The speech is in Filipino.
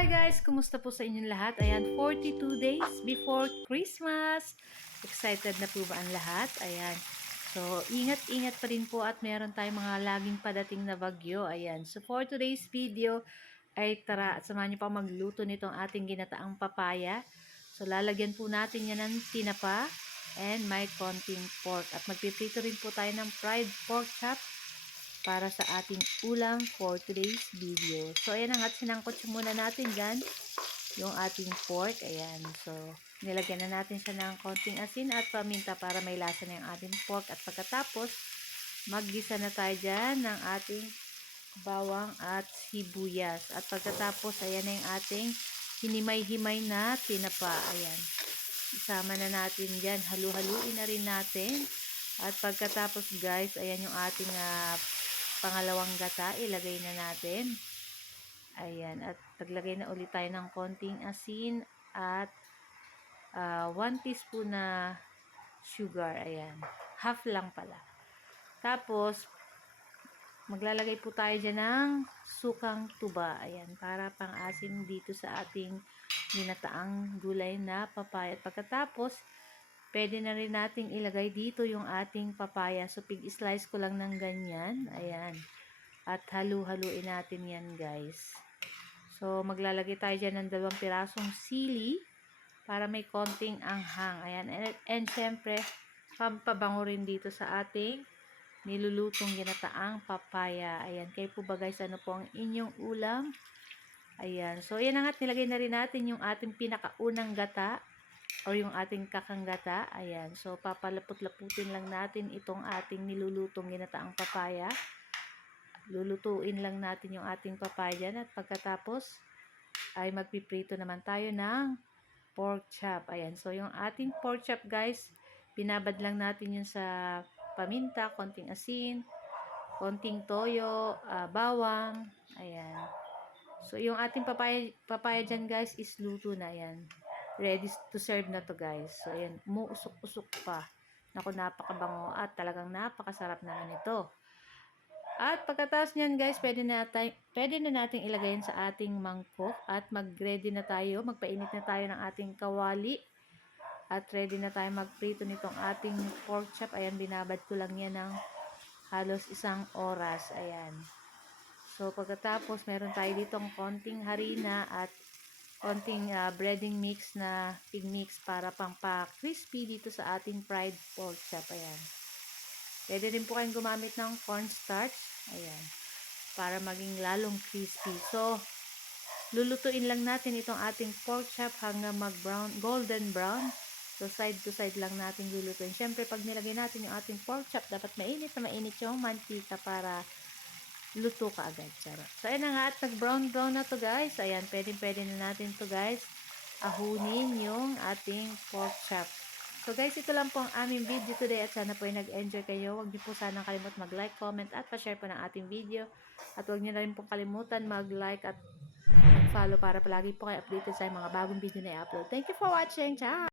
Hi guys! Kumusta po sa inyong lahat? Ayan, 42 days before Christmas. Excited na po ba ang lahat? Ayan. So, ingat-ingat pa rin po at meron tayong mga laging padating na bagyo. Ayan. So, for today's video, ay tara at samahan niyo pa magluto nitong ating ginataang papaya. So, lalagyan po natin yan ng tinapa and may konting pork. At magpiprito rin po tayo ng fried pork chop para sa ating ulam for today's video. So, ayan na nga, sinangkot muna natin dyan yung ating pork. Ayan. So, nilagyan na natin siya ng konting asin at paminta para may lasa na yung ating pork. At pagkatapos, maggisa na tayo dyan ng ating bawang at sibuyas. At pagkatapos, ayan na yung ating hinimay-himay na tinapa. Ayan. Isama na natin dyan. Halu-haluin na rin natin. At pagkatapos, guys, ayan yung ating pangalawang gata, ilagay na natin. Ayan, at naglagay na ulit tayo ng konting asin at 1 teaspoon na sugar. Ayan, half lang pala. Tapos, maglalagay po tayo dyan ng sukang tuba. Ayan, para pang asin dito sa ating ginataang gulay na papaya. At pagkatapos, pwede na rin nating ilagay dito yung ating papaya. So, pig-slice ko lang ng ganyan. Ayan. At halu-haluin natin yan, guys. So, maglalagay tayo dyan ng 2 pirasong sili para may konting anghang. Ayan. And syempre, pampabango rin dito sa ating nilulutong ginataang papaya. Ayan. Kayo po ba, guys, ano po ang inyong ulam? Ayan. So, ayan na nga. Nilagay na rin natin yung ating pinakaunang gata or yung ating kakanggata. Ayan. So, papalaput-laputin lang natin itong ating nilulutong ginataang papaya. Lulutuin lang natin yung ating papaya dyan. At pagkatapos, ay magpiprito naman tayo ng pork chop. Ayan. So, yung ating pork chop, guys, binabad lang natin yun sa paminta, konting asin, konting toyo, bawang. Ayan. So, yung ating papaya dyan, guys, is luto na. Ayan. Ready to serve na to, guys. So, ayan, umuusok-usok pa. Naku, napakabango at talagang napakasarap naman ito. At pagkatapos niyan, guys, pwede na nating ilagay sa ating mangkok at mag-ready na tayo. Magpainit na tayo ng ating kawali. At ready na tayo magprito nitong ating pork chop. Ayan, binabad ko lang yan ng halos 1 oras. Ayan. So, pagkatapos, meron tayo ditong konting harina at konting breading mix na pig mix para pampa-crispy dito sa ating fried pork chop. Ayan. Pwede rin po kayong gumamit ng cornstarch. Ayan. Para maging lalong crispy. So, lulutuin lang natin itong ating pork chop hanggang mag-brown, golden brown. So, side to side lang natin lulutuin. Siyempre, pag nilagay natin yung ating pork chop, dapat mainit na mainit yung mantika para luto ka agad. Charot. So, ayan na nga. At nag-brown na to, guys. Ayan, pwede na natin to, guys. Ahunin yung ating pork chop. So, guys, ito lang po ang aming video today at sana po ay nag-enjoy kayo. Huwag niyo po sanang kalimut mag-like, comment at pa-share po ng ating video. At huwag niyo na rin po kalimutan mag-like at mag-follow para palagi po kayo updated sa mga bagong video na i-upload. Thank you for watching. Ciao!